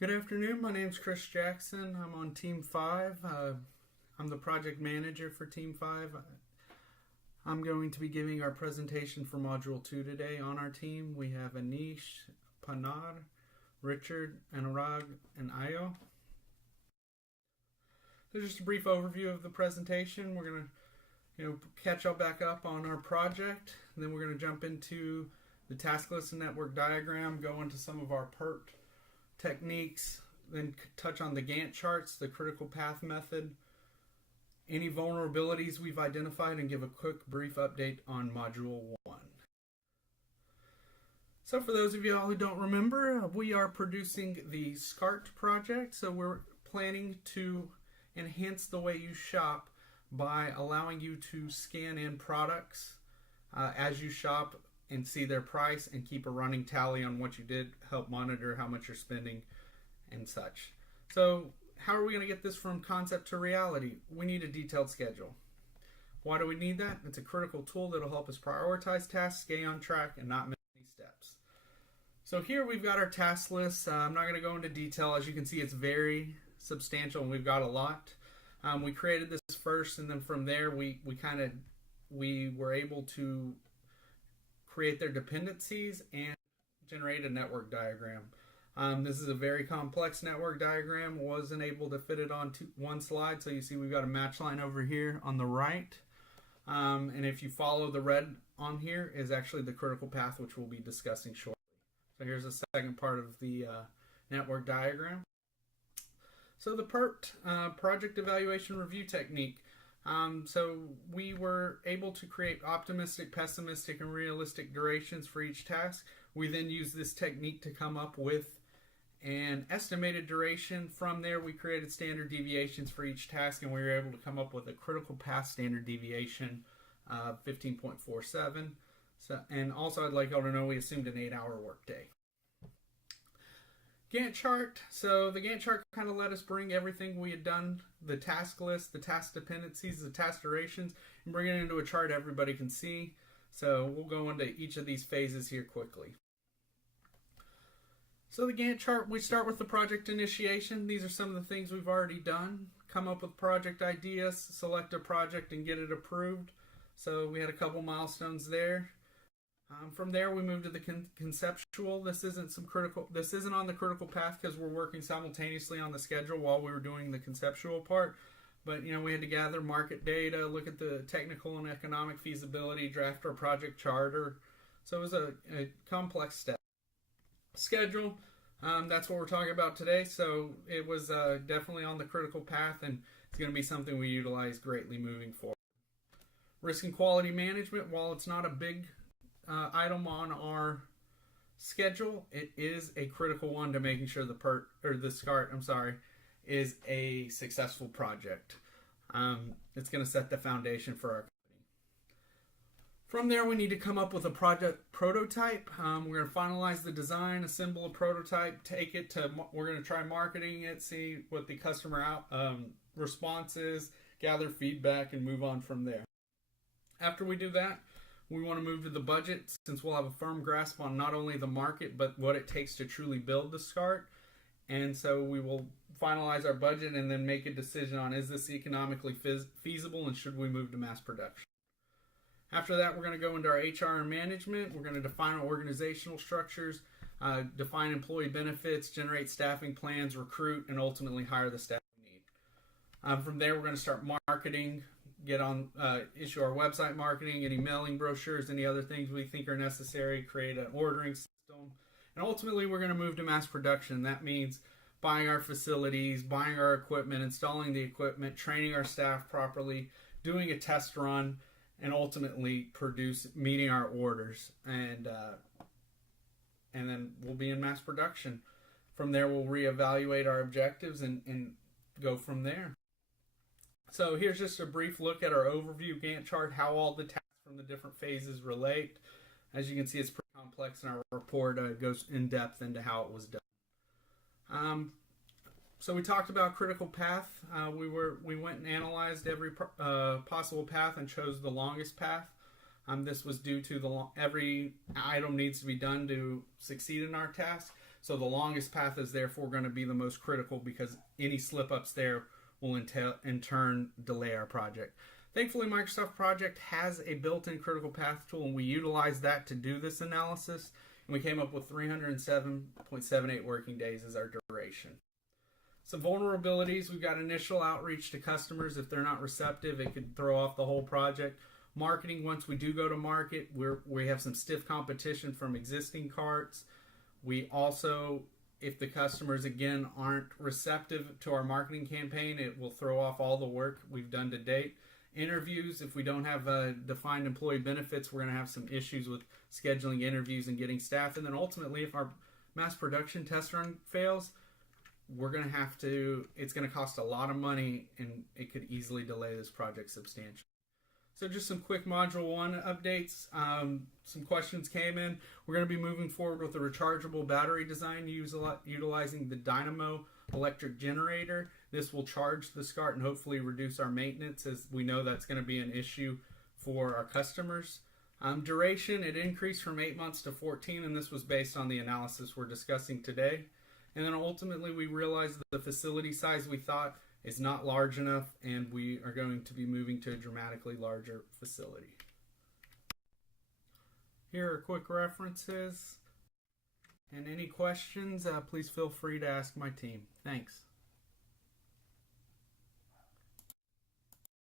Good afternoon. My name is Chris Jackson. I'm on Team 5. I'm the project manager for Team 5. I'm going to be giving our presentation for Module 2 today. On our team, we have Anish, Panar, Richard, Anurag, and Ayo. So just a brief overview of the presentation. We're going to catch up back up on our project. And then we're going to jump into the task list and network diagram, go into some of our PERT techniques, then touch on the Gantt charts, the critical path method, any vulnerabilities we've identified, and give a quick brief update on Module 1. So for those of y'all who don't remember, we are producing the Scart project. So we're planning to enhance the way you shop by allowing you to scan in products as you shop and see their price and keep a running tally on what you did, help monitor how much you're spending and such. So how are we going to get this from concept to reality? We need a detailed schedule. Why do we need that? It's a critical tool that will help us prioritize tasks, stay on track, and not miss any steps. So here we've got our task list. I'm not going to go into detail. As you can see, it's very substantial and we've got a lot. We created this first, and then from there we were able to create their dependencies and generate a network diagram. This is a very complex network diagram. Wasn't able to fit it on one slide, so you see we've got a match line over here on the right. And if you follow the red on here is actually the critical path, which we'll be discussing shortly. So here's the second part of the network diagram. So the PERT, Project Evaluation Review Technique. So we were able to create optimistic, pessimistic, and realistic durations for each task. We then used this technique to come up with an estimated duration. From there, we created standard deviations for each task, and we were able to come up with a critical path standard deviation of 15.47. So, and also, I'd like y'all to know we assumed an 8-hour workday. Gantt chart. So the Gantt chart kind of let us bring everything we had done, the task list, the task dependencies, the task durations, and bring it into a chart everybody can see. So we'll go into each of these phases here quickly. So the Gantt chart, we start with the project initiation. These are some of the things we've already done. Come up with project ideas, select a project, and get it approved. So we had a couple milestones there. From there, we move to the conceptual. This isn't on the critical path because we're working simultaneously on the schedule while we were doing the conceptual part. But we had to gather market data, look at the technical and economic feasibility, draft our project charter. So it was a complex step. Schedule. That's what we're talking about today. So it was definitely on the critical path, and it's going to be something we utilize greatly moving forward. Risk and quality management. While it's not a big item on our schedule, it is a critical one to making sure the Scart is a successful project. It's going to set the foundation for our company. From there, we need to come up with a project prototype. We're going to finalize the design, assemble a prototype, take it to. We're going to try marketing it, see what the customer response is, gather feedback, and move on from there. After we do that, we want to move to the budget, since we'll have a firm grasp on not only the market, but what it takes to truly build the Scart. And so we will finalize our budget and then make a decision on, is this economically feasible and should we move to mass production? After that, we're going to go into our HR and management. We're going to define our organizational structures, define employee benefits, generate staffing plans, recruit, and ultimately hire the staff we need. From there, we're going to start marketing, issue our website marketing, any mailing brochures, any other things we think are necessary, create an ordering system, and ultimately we're going to move to mass production. That means buying our facilities, buying our equipment, installing the equipment, training our staff properly, doing a test run, and ultimately meeting our orders, and then we'll be in mass production. From there, we'll reevaluate our objectives and go from there. So here's just a brief look at our overview Gantt chart, how all the tasks from the different phases relate. As you can see, it's pretty complex, and our report goes in depth into how it was done. So we talked about critical path. We went and analyzed every possible path and chose the longest path. This was due to every item needs to be done to succeed in our task. So the longest path is therefore going to be the most critical, because any slip ups there will in turn delay our project. Thankfully, Microsoft Project has a built-in critical path tool, and we utilized that to do this analysis, and we came up with 307.78 working days as our duration. Some vulnerabilities: we've got initial outreach to customers. If they're not receptive, it could throw off the whole project. Marketing: once we do go to market, we have some stiff competition from existing carts. We also, if the customers again aren't receptive to our marketing campaign, it will throw off all the work we've done to date. Interviews: if we don't have defined employee benefits, we're going to have some issues with scheduling interviews and getting staff. And then ultimately, if our mass production test run fails, it's going to cost a lot of money, and it could easily delay this project substantially. So just some quick Module 1 updates. Some questions came in. We're going to be moving forward with a rechargeable battery design utilizing the Dynamo electric generator. This will charge the Scart and hopefully reduce our maintenance, as we know that's going to be an issue for our customers. Duration: it increased from 8 months to 14, and this was based on the analysis we're discussing today. And then ultimately we realized that the facility size we thought is not large enough, and we are going to be moving to a dramatically larger facility. Here are quick references. And any questions, please feel free to ask my team. Thanks.